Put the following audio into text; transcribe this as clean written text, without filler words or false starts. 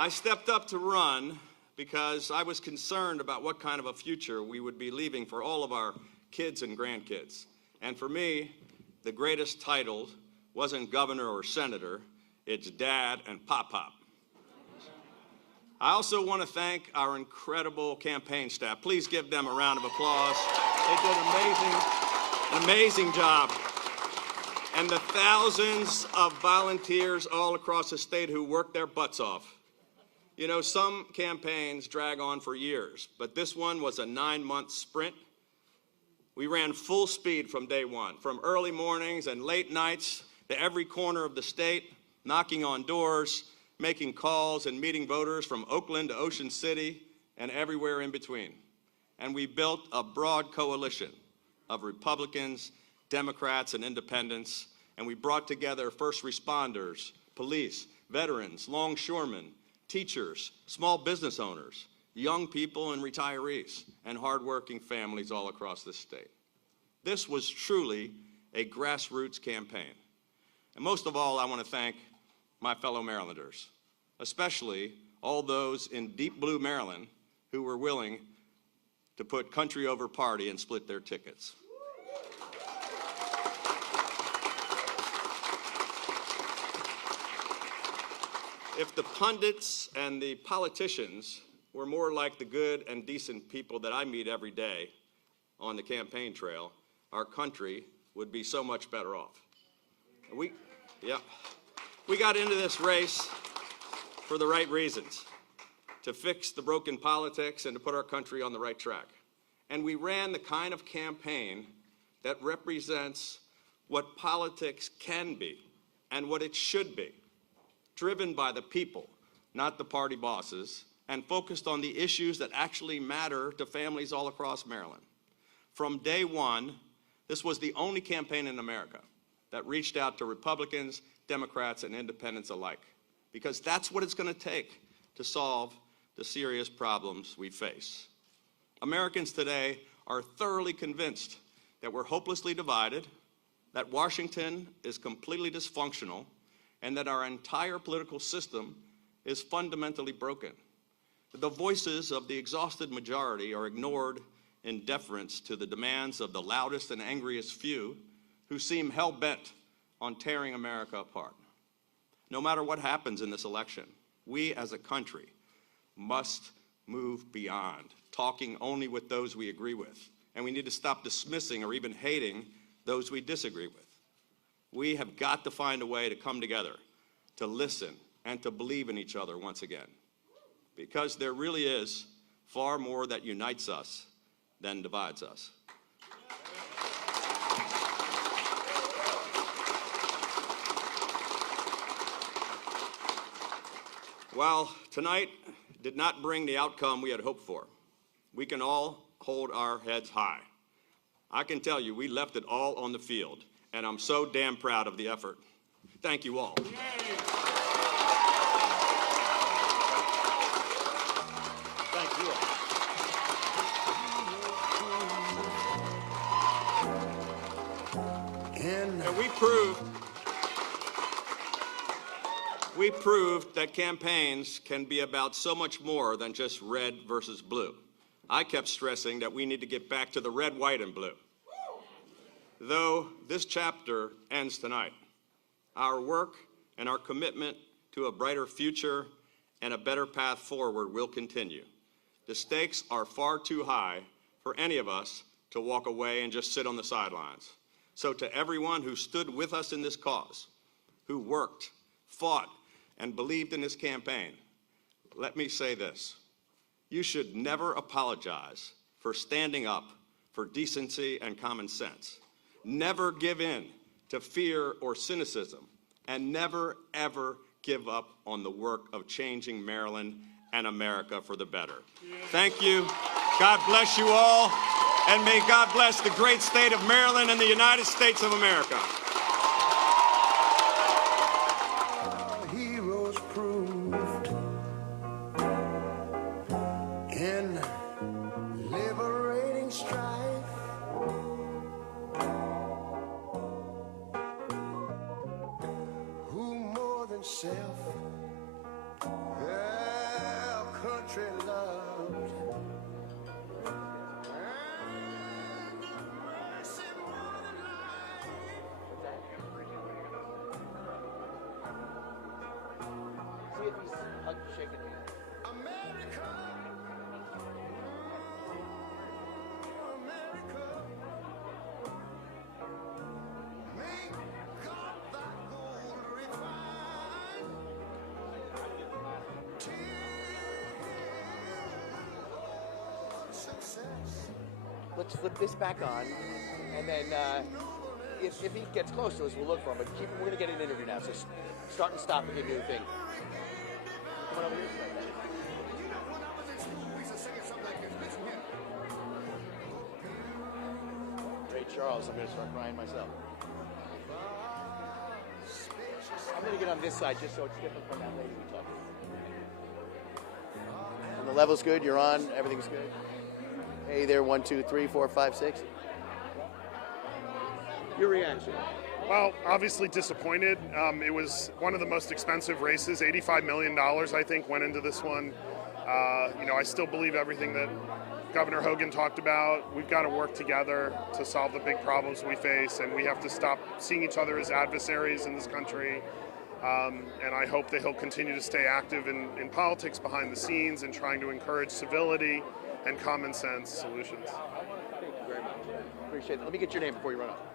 I stepped up to run because I was concerned about what kind of a future we would be leaving for all of our kids and grandkids. And for me, the greatest title wasn't governor or senator, it's dad and pop-pop. I also want to thank our incredible campaign staff. Please give them a round of applause. They did an amazing job. And the thousands of volunteers all across the state who worked their butts off. You know, some campaigns drag on for years, but this one was a 9-month sprint. We ran full speed from day one, from early mornings and late nights to every corner of the state, knocking on doors, making calls and meeting voters from Oakland to Ocean City and everywhere in between. And we built a broad coalition of Republicans, Democrats, and independents, and we brought together first responders, police, veterans, longshoremen, teachers, small business owners, young people and retirees, and hardworking families all across this state. This was truly a grassroots campaign. And most of all, I want to thank my fellow Marylanders, especially all those in deep blue Maryland who were willing to put country over party and split their tickets. If the pundits and the politicians were more like the good and decent people that I meet every day on the campaign trail, our country would be so much better off. We got into this race for the right reasons, to fix the broken politics and to put our country on the right track. And we ran the kind of campaign that represents what politics can be and what it should be, driven by the people, not the party bosses, and focused on the issues that actually matter to families all across Maryland. From day one, this was the only campaign in America that reached out to Republicans, Democrats, and independents alike, because that's what it's going to take to solve the serious problems we face. Americans today are thoroughly convinced that we're hopelessly divided, that Washington is completely dysfunctional, and that our entire political system is fundamentally broken. The voices of the exhausted majority are ignored in deference to the demands of the loudest and angriest few who seem hell-bent on tearing America apart. No matter what happens in this election, we as a country must move beyond talking only with those we agree with, and we need to stop dismissing or even hating those we disagree with. We have got to find a way to come together, to listen, and to believe in each other once again, because there really is far more that unites us than divides us. While tonight did not bring the outcome we had hoped for, we can all hold our heads high. I can tell you, we left it all on the field, and I'm so damn proud of the effort. Thank you all. Thank you all. And we proved that campaigns can be about so much more than just red versus blue. I kept stressing that we need to get back to the red, white, and blue. Though this chapter ends tonight, our work and our commitment to a brighter future and a better path forward will continue. The stakes are far too high for any of us to walk away and just sit on the sidelines. So to everyone who stood with us in this cause, who worked, fought, and believed in this campaign, let me say this. You should never apologize for standing up for decency and common sense. Never give in to fear or cynicism, and never, ever give up on the work of changing Maryland and America for the better. Thank you. God bless you all, and may God bless the great state of Maryland and the United States of America. Heroes proved in liberating strife. Who more than self shaking hands. America, America, make God thy gold refined, till success. Let's flip this back on, and then if he gets close to us, we'll look for him. But we're going to get an interview now, so start and stop and give you the thing. Come on over here. You know, when I was in school, we used to sing something like this. Listen here. Ray Charles, I'm going to start crying myself. I'm going to get on this side just so it's different from that lady we talked to. And the level's good, you're on, everything's good. Hey there, 1, 2, 3, 4, 5, 6. Your reaction? Well, obviously disappointed. It was one of the most expensive races. $85 million, I think, went into this one. I still believe everything that Governor Hogan talked about. We've got to work together to solve the big problems we face, and we have to stop seeing each other as adversaries in this country. And I hope that he'll continue to stay active in politics behind the scenes and trying to encourage civility and common sense solutions. Thank you very much. Appreciate it. Let me get your name before you run off.